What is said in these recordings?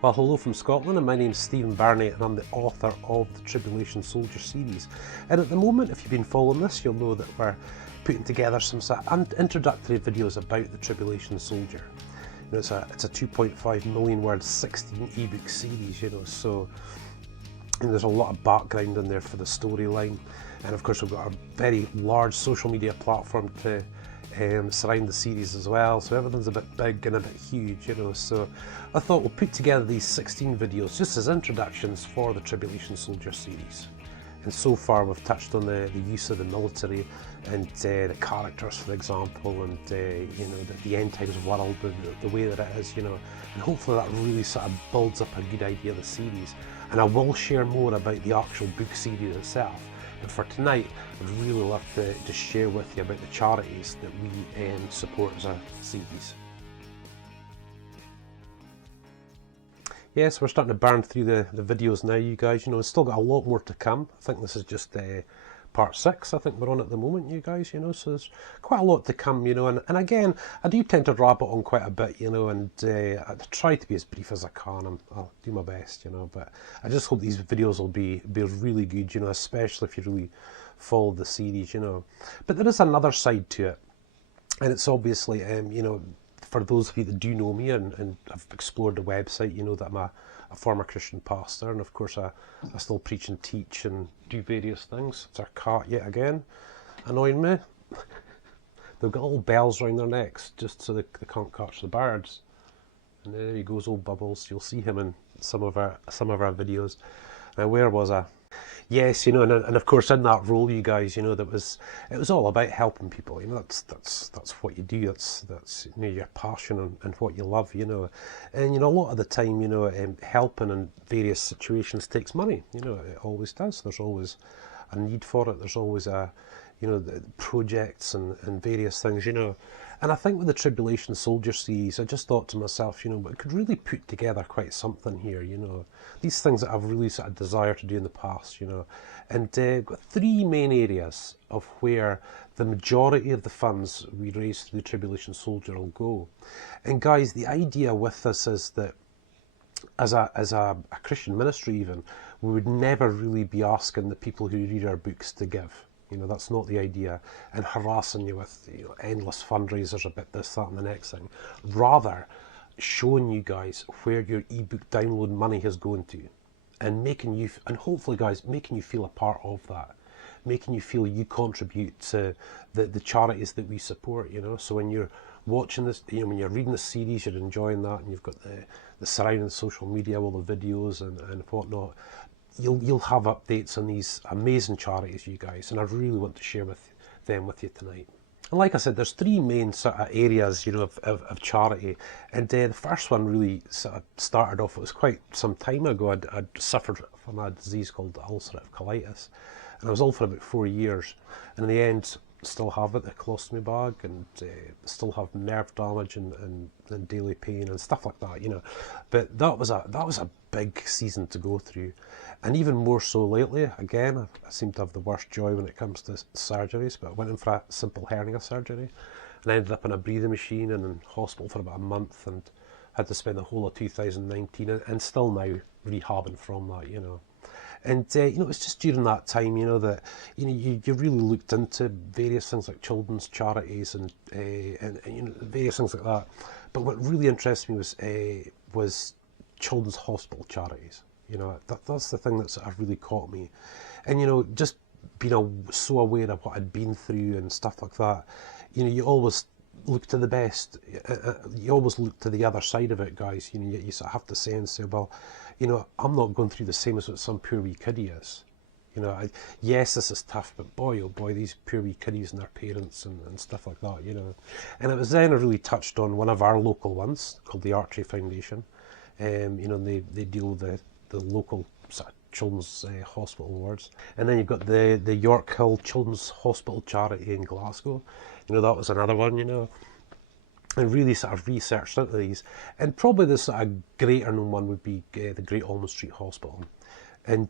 Well, hello from Scotland, and my name's Stephen Birnie, and I'm the author of the Tribulation Soldier series. And at the moment, if you've been following this, you'll know that we're putting together some sort of introductory videos about the Tribulation Soldier. You know, it's a 2.5 million word 16 ebook series, you know, so there's a lot of background in there for the storyline. And of course, we've got a very large social media platform to surround the series as well, so everything's a bit big and a bit huge, you know. So I thought we'll put together these 16 videos just as introductions for the Tribulation Soldier series. And so far we've touched on the use of the military and the characters, for example, and you know, the end times world, the way that it is, you know, and hopefully that really sort of builds up a good idea of the series. And I will share more about the actual book series itself. But for tonight, I'd really love to just share with you about the charities that we support as a series. Yes, we're starting to burn through the videos now, you guys. You know, it's still got a lot more to come. I think this is just part 6, I think we're on at the moment, you guys, you know, so there's quite a lot to come, you know, and again, I do tend to rabbit on quite a bit, you know, and I try to be as brief as I can. I'll do my best, you know, but I just hope these videos will be really good, you know, especially if you really follow the series, you know. But there is another side to it, and it's obviously, you know, for those of you that do know me and have explored the website, you know that I'm a former Christian pastor, and of course I still preach and teach and do various things. It's our cat yet again, annoying me. They've got little bells around their necks just so they can't catch the birds. And there he goes, old Bubbles. You'll see him in some of our videos. Now, where was I? Yes, you know, and of course in that role, you guys, you know, it was all about helping people. You know, that's what you do. That's you know, your passion and what you love. You know, and you know, a lot of the time, you know, helping in various situations takes money. You know, it always does. There's always a need for it. There's always you know, the projects and various things. You know. And I think with the Tribulation Soldier series, I just thought to myself, you know, I could really put together quite something here, you know. These things that I've really sort of desired to do in the past, you know. And got 3 main areas of where the majority of the funds we raise through the Tribulation Soldier will go. And guys, the idea with this is that as a Christian ministry even, we would never really be asking the people who read our books to give. You know, that's not the idea, and harassing you with, you know, endless fundraisers about this, that and the next thing. Rather, showing you guys where your ebook download money is going to, and making you, and hopefully guys, making you feel a part of that, making you feel you contribute to the charities that we support, you know. So when you're watching this, you know, when you're reading the series, you're enjoying that, and you've got the surrounding social media, all the videos and whatnot, you'll have updates on these amazing charities, you guys, and I really want to share them with you tonight. And like I said, there's 3 main sort of areas, you know, of charity, and the first one really sort of started off, it was quite some time ago. I'd suffered from a disease called ulcerative colitis, and I was ill for about 4 years, and in the end still have it, the colostomy bag, and still have nerve damage and daily pain and stuff like that, you know. But that was a big season to go through, and even more so lately. Again, I seem to have the worst joy when it comes to surgeries, but I went in for a simple hernia surgery, and I ended up in a breathing machine and in hospital for about a month, and had to spend the whole of 2019 and still now rehabbing from that, you know. And you know, it's just during that time, you know, that you know you really looked into various things like children's charities and you know, various things like that. But what really interested me was children's hospital charities. You know, that's the thing that sort of really caught me. And you know, just being so aware of what I'd been through and stuff like that, you know, you always look to the best. You always look to the other side of it, guys. You know, you sort of have to say and say, well, you know, I'm not going through the same as what some poor wee kiddie is. You know, yes, this is tough, but boy, oh boy, these poor wee kiddies and their parents and stuff like that, you know. And it was then I really touched on one of our local ones called the Archery Foundation. You know, they deal with the local sort of children's hospital wards. And then you've got the York Hill Children's Hospital Charity in Glasgow. You know, that was another one, you know. And really sort of researched into these. And probably the sort of greater known one would be the Great Ormond Street Hospital. And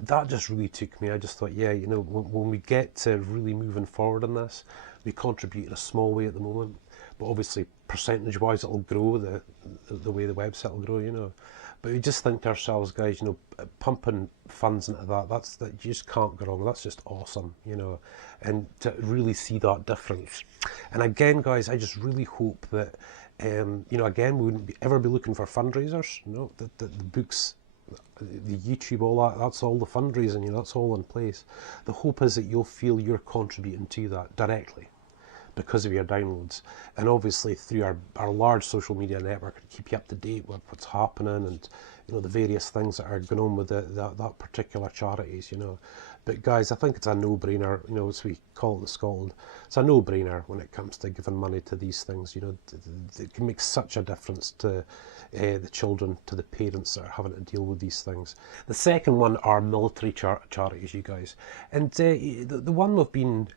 that just really took me. I just thought, yeah, you know, when we get to really moving forward in this, we contribute in a small way at the moment, but obviously percentage-wise it'll grow. the way the website will grow, you know. But we just think to ourselves, guys, you know, pumping funds into that you just can't go wrong. That's just awesome, you know, and to really see that difference. And again, guys, I just really hope that, you know, again, we wouldn't ever be looking for fundraisers. You know, the books, the YouTube, all that, that's all the fundraising, you know, that's all in place. The hope is that you'll feel you're contributing to that directly because of your downloads, and obviously through our large social media network to keep you up to date with what's happening and, you know, the various things that are going on with that particular charities, you know. But guys, I think it's a no-brainer, you know, as we call it in Scotland, it's a no-brainer when it comes to giving money to these things, you know. It can make such a difference to the children, to the parents that are having to deal with these things. The second one are military charities, you guys. And the one we've been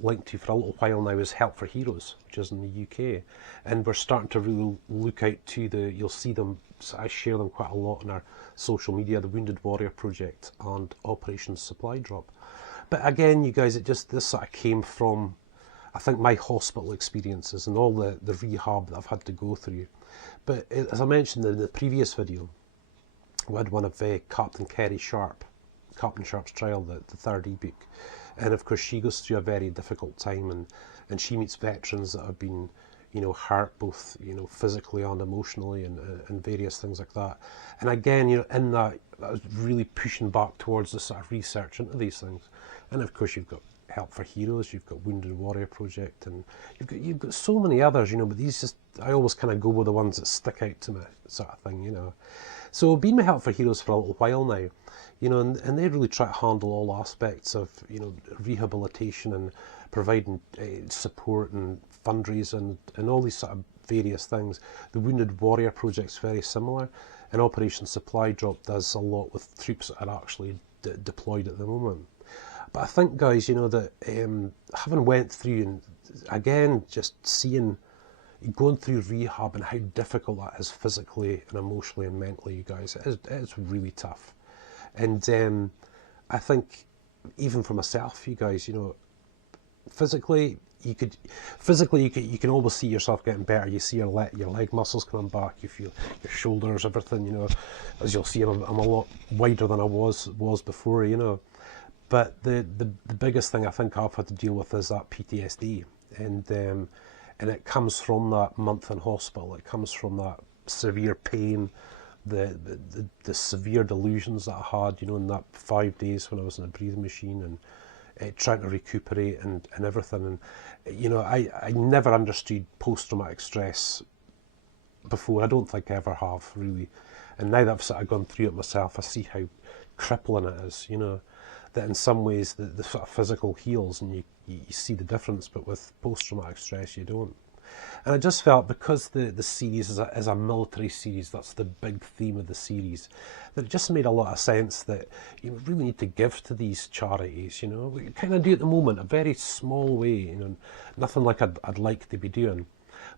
linked to for a little while now is Help for Heroes, which is in the UK. And we're starting to really look out to you'll see them, so I share them quite a lot on our social media, the Wounded Warrior Project and Operation Supply Drop. But again, you guys, this sort of came from, I think, my hospital experiences and all the rehab that I've had to go through. But as I mentioned in the previous video, we had one of Captain Sharp's trial, the third ebook. And of course, she goes through a very difficult time, and she meets veterans that have been, you know, hurt both, you know, physically and emotionally, and various things like that. And again, you know, in that was really pushing back towards the sort of research into these things. And of course, you've got Help for Heroes, you've got Wounded Warrior Project, and you've got so many others, you know. But these just, I always kind of go with the ones that stick out to me, sort of thing, you know. So been with Help for Heroes for a little while now, you know, and they really try to handle all aspects of, you know, rehabilitation and providing support and fundraising and all these sort of various things. The Wounded Warrior Project's very similar, and Operation Supply Drop does a lot with troops that are actually deployed at the moment. But I think, guys, you know, that having went through, and again, just seeing, going through rehab and how difficult that is physically and emotionally and mentally, you guys, it's really tough. And I think even for myself, you guys, you know, physically you can always see yourself getting better. You see your leg muscles coming back, you feel your shoulders, everything, you know. As you'll see, I'm a lot wider than I was before, you know. But the biggest thing I think I've had to deal with is that PTSD, and it comes from that month in hospital. It comes from that severe pain, the severe delusions that I had, you know, in that 5 days when I was in a breathing machine, and trying to recuperate and everything. And, you know, I never understood post-traumatic stress before. I don't think I ever have, really. And now that I've sort of gone through it myself, I see how crippling it is, you know, that in some ways the sort of physical heals and you see the difference, but with post-traumatic stress you don't. And I just felt, because the series is a military series, that's the big theme of the series, that it just made a lot of sense that you really need to give to these charities, you know. We kind of do at the moment, a very small way, you know, nothing like I'd like to be doing.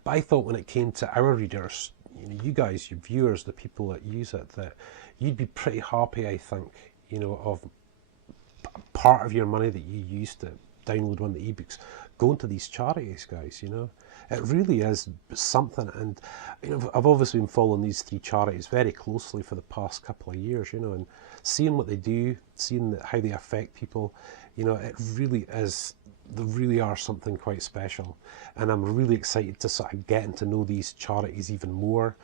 But I thought when it came to our readers, you know, you guys, your viewers, the people that use it, that you'd be pretty happy, I think, you know, of part of your money that you use to download one of the ebooks going to these charities, guys, you know. It really is something. And, you know, I've obviously been following these three charities very closely for the past couple of years, you know, and seeing what they do, seeing how they affect people, you know, it really is, they really are something quite special. And I'm really excited to sort of getting to know these charities even more.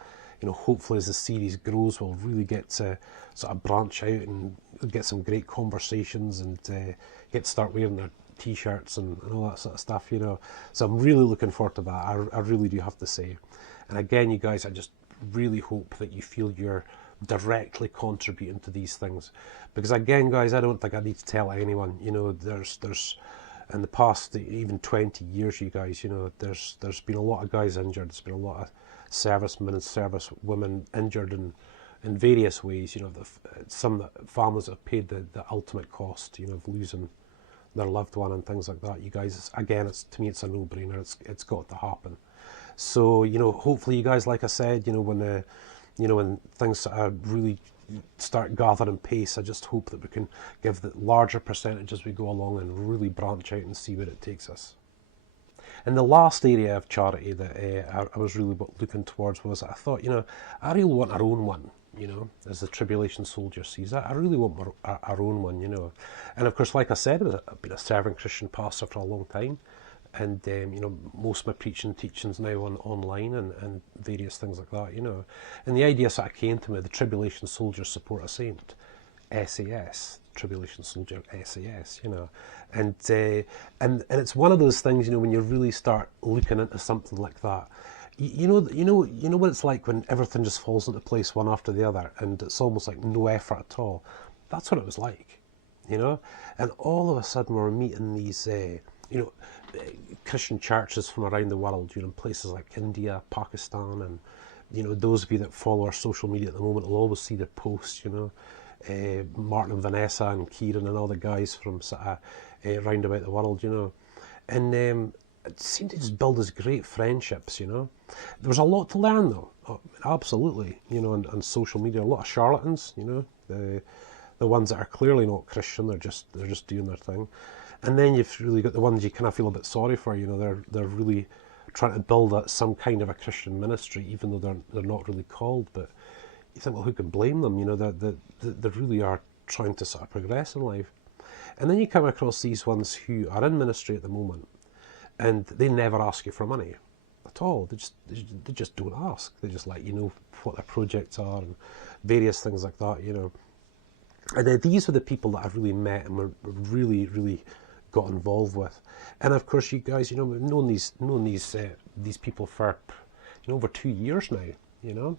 You know, hopefully as the series grows, we'll really get to sort of branch out and get some great conversations, and get to start wearing their t-shirts and all that sort of stuff, you know. So I'm really looking forward to that. I really do have to say. And again, you guys, I just really hope that you feel you're directly contributing to these things, because again, guys, I don't think I need to tell anyone, you know, there's in the past even 20 years, you guys, you know, there's been a lot of guys injured. There's been a lot of servicemen and servicewomen injured in various ways, you know. Some families have paid the ultimate cost, you know, of losing their loved one and things like that. You guys, again, to me, it's a no-brainer. It's got to happen. So, you know, hopefully you guys, like I said, you know, when things really start gathering pace, I just hope that we can give the larger percentage as we go along and really branch out and see where it takes us. And the last area of charity that I was really looking towards was, I thought, you know, I really want our own one, you know, as the Tribulation soldier sees it. I really want our own one, you know. And of course, like I said, I've been a serving Christian pastor for a long time. And, you know, most of my preaching and teaching's now online and various things like that, you know. And the idea sort of came to me, the Tribulation Soldier Support a Saint, SAS, Tribulation Soldier SAS, you know. And it's one of those things, you know, when you really start looking into something like that, you know what it's like when everything just falls into place one after the other, and it's almost like no effort at all. That's what it was like, you know. And all of a sudden we're meeting these, you know, Christian churches from around the world, you know, in places like India, Pakistan, and, you know, those of you that follow our social media at the moment will always see the posts, you know. Martin and Vanessa and Kieran and all the guys from sort of round about the world, you know. And it seemed to just build us great friendships, you know. There was a lot to learn though, absolutely, you know, on social media, a lot of charlatans, you know, the ones that are clearly not Christian, they're just doing their thing. And then you've really got the ones you kind of feel a bit sorry for, you know, they're really trying to build some kind of a Christian ministry, even though they're not really called. But you think, well, who can blame them? You know, they really are trying to sort of progress in life. And then you come across these ones who are in ministry at the moment, and they never ask you for money at all. They just don't ask. They just let you know what their projects are and various things like that, you know. And these were the people that I've really met and were really, really got involved with. And of course, you guys, you know, we've known these people for, you know, over 2 years now, you know.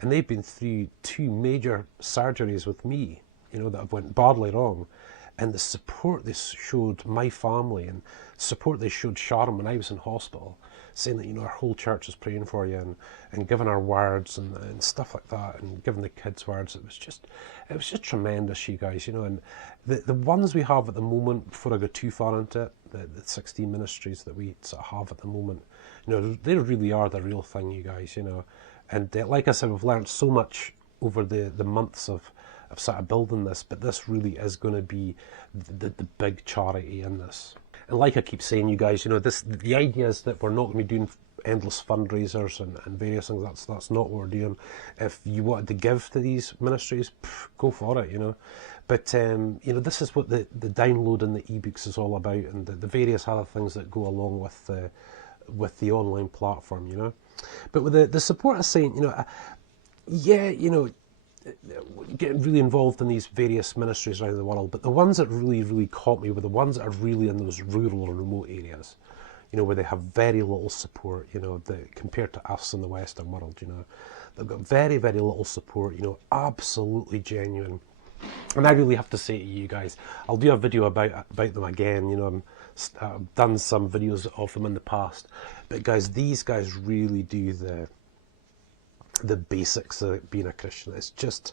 And they've been through 2 major surgeries with me, you know, that have went badly wrong. And the support they showed my family and support they showed Sharon when I was in hospital, saying that, you know, our whole church is praying for you and giving our words and stuff like that, and giving the kids words. It was just tremendous, you guys, you know. And the ones we have at the moment, before I go too far into it, the 16 ministries that we sort of have at the moment, you know, they really are the real thing, you guys, you know. And like I said, we've learned so much over the months of sort of building this, but this really is going to be the big charity in this. And like I keep saying, you guys, you know, the idea is that we're not going to be doing endless fundraisers and various things. That's not what we're doing. If you wanted to give to these ministries, go for it, you know. But you know, this is what the download and the ebooks is all about, and the various other things that go along with the online platform, you know. But with the support a Saint, you know, yeah, you know, getting really involved in these various ministries around the world, but the ones that really caught me were the ones that are really in those rural or remote areas, you know, where they have very little support, you know, compared to us in the Western world, you know. They've got very little support, you know, absolutely genuine. And I really have to say to you guys, I'll do a video about them again, you know. I've done some videos of them in the past, but guys, these guys really do the basics of being a Christian. It's just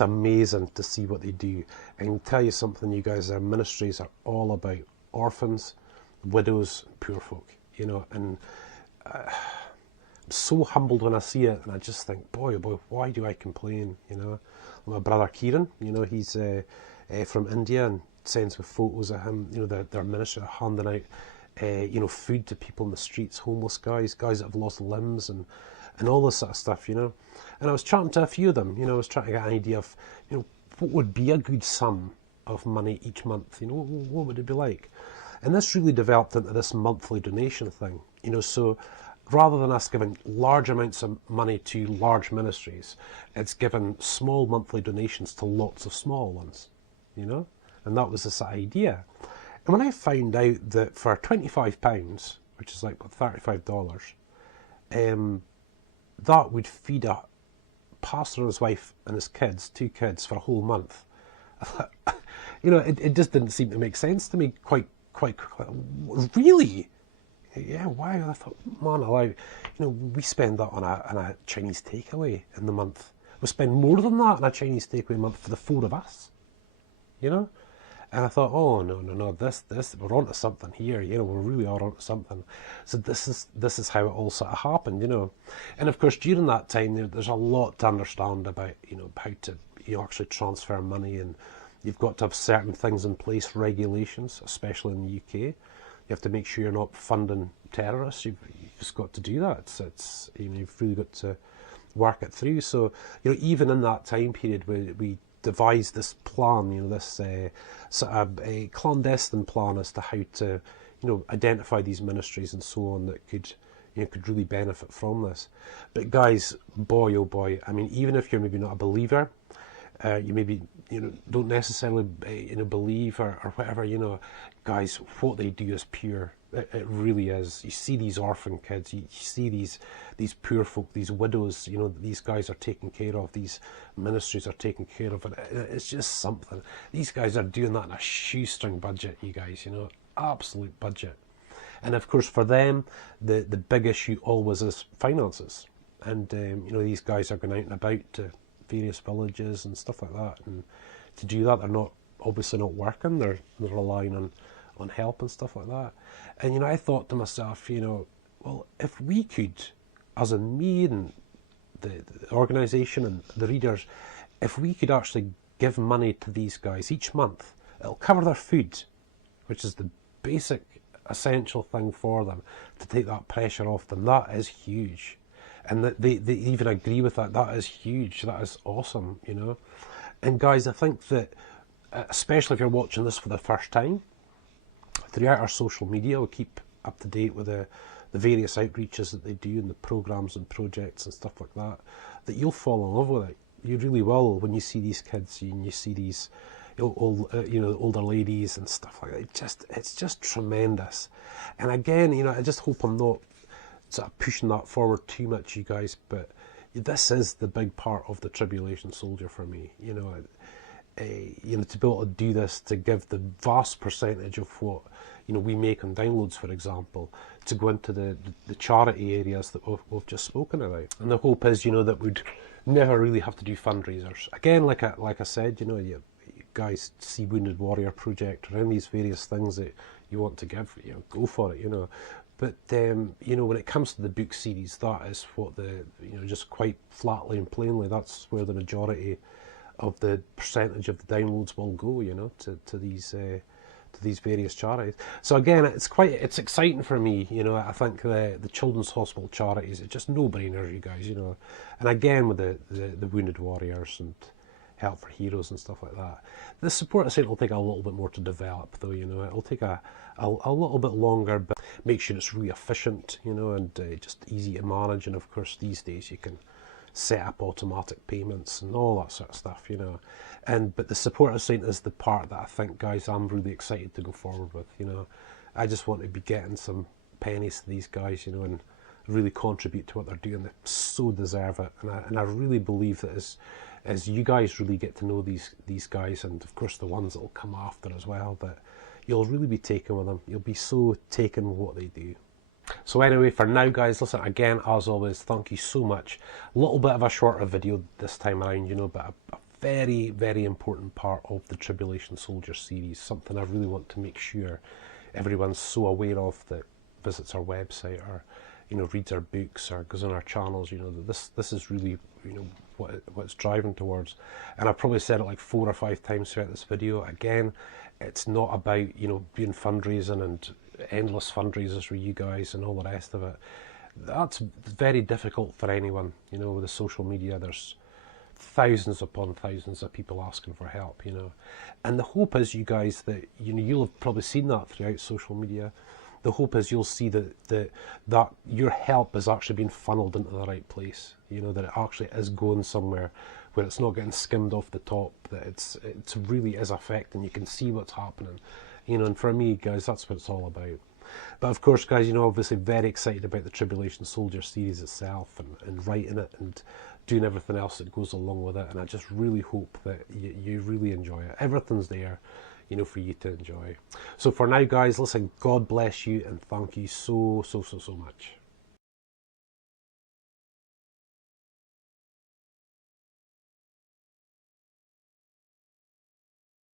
amazing to see what they do. I can tell you something, you guys, their ministries are all about orphans, widows, and poor folk, you know. And I'm so humbled when I see it, and I just think, boy, why do I complain, you know. My brother Kieran, you know, he's from India, and sends me photos of him, you know, their ministry handing out, you know, food to people in the streets, homeless guys that have lost limbs, and all this sort of stuff, you know. And I was chatting to a few of them, you know. I was trying to get an idea of, you know, what would be a good sum of money each month, you know, what would it be like? And this really developed into this monthly donation thing, you know. So rather than us giving large amounts of money to large ministries, it's given small monthly donations to lots of small ones, you know. And that was this idea. And when I found out that for £25, which is like $35, that would feed a pastor and his wife and his kids, 2 kids, for a whole month. I thought, you know, it just didn't seem to make sense to me quite really? Yeah, why? I thought, man alive, you know, we spend that on a Chinese takeaway in the month. We spend more than that on a Chinese takeaway month for the 4 of us, you know. And I thought, oh no, this we're onto something here, you know, we really are onto something. So this is how it all sort of happened, you know. And of course, during that time, there's a lot to understand about, you know, how to, you know, actually transfer money, and you've got to have certain things in place, regulations, especially in the UK. You have to make sure you're not funding terrorists. You've just got to do that. It's you know, you've really got to work it through. So you know, even in that time period, we devised this plan, you know, this sort of a clandestine plan as to how to, you know, identify these ministries and so on that could, you know, could really benefit from this. But guys, boy oh boy, I mean, even if you're maybe not a believer, you maybe, you know, don't necessarily, you know, believe or whatever, you know, guys, what they do is pure. It really is. You see these orphan kids, you see these poor folk, these widows, you know, these guys are taken care of, these ministries are taken care of, and it's just something. These guys are doing that in a shoestring budget, you guys, you know, absolute budget. And of course for them, the big issue always is finances. And, you know, these guys are going out and about to various villages and stuff like that. And to do that, they're obviously not working, they're relying on help and stuff like that. And, you know, I thought to myself, you know, well, if we could, as in me and the organisation and the readers, if we could actually give money to these guys each month, it'll cover their food, which is the basic essential thing for them, to take that pressure off them. That is huge. And that they even agree with that. That is huge. That is awesome, you know. And guys, I think that, especially if you're watching this for the first time, throughout our social media, we'll keep up to date with the various outreaches that they do and the programs and projects and stuff like that, that you'll fall in love with it. You really will when you see these kids and you see these old, you know, older ladies and stuff like that. It's just tremendous. And again, you know, I just hope I'm not sort of pushing that forward too much, you guys, but this is the big part of the Tribulation Soldier for me, you know. You know, to be able to do this, to give the vast percentage of what, you know, we make on downloads, for example, to go into the charity areas that we've just spoken about. And the hope is, you know, that we'd never really have to do fundraisers. Again, like I said, you know, you guys see Wounded Warrior Project around these various things that you want to give, you know, go for it, you know. But, you know, when it comes to the book series, that is what you know, just quite flatly and plainly, that's where the majority of the percentage of the downloads will go, you know, to these various charities. So again, it's exciting for me, you know. I think the Children's Hospital Charities, it's just no-brainers, you guys, you know. And again with the Wounded Warriors and Help for Heroes and stuff like that. The support site will take a little bit more to develop, though, you know. It'll take a little bit longer, but make sure it's really efficient, you know, and just easy to manage. And of course, these days you can set up automatic payments and all that sort of stuff, you know. But the supporter site is the part that I think, guys, I'm really excited to go forward with, you know. I just want to be getting some pennies to these guys, you know, and really contribute to what they're doing. They so deserve it, and I really believe that as you guys really get to know these guys, and of course the ones that will come after as well, that you'll really be taken with them. You'll be so taken with what they do. So anyway, for now, guys, listen, again, as always, thank you so much. A little bit of a shorter video this time around, you know, but a very, very important part of the Tribulation Soldier series, something I really want to make sure everyone's so aware of that visits our website or, you know, reads our books or goes on our channels, you know, that this is really, you know, what it's driving towards. And I've probably said it like 4 or 5 times throughout this video. Again, it's not about, you know, doing fundraising and endless fundraisers for you guys and all the rest of it. That's very difficult for anyone, you know. With the social media, there's thousands upon thousands of people asking for help, you know. And the hope is, you guys, that, you know, you'll have probably seen that throughout social media. The hope is you'll see that your help is actually being funneled into the right place, you know, that it actually is going somewhere where it's not getting skimmed off the top, that it's really is affecting. You can see what's happening, you know. And for me, guys, that's what it's all about. But of course, guys, you know, obviously very excited about the Tribulation Soldier series itself, and writing it and doing everything else that goes along with it. And I just really hope that you really enjoy it. Everything's there, you know, for you to enjoy. So for now, guys, listen, God bless you, and thank you so much.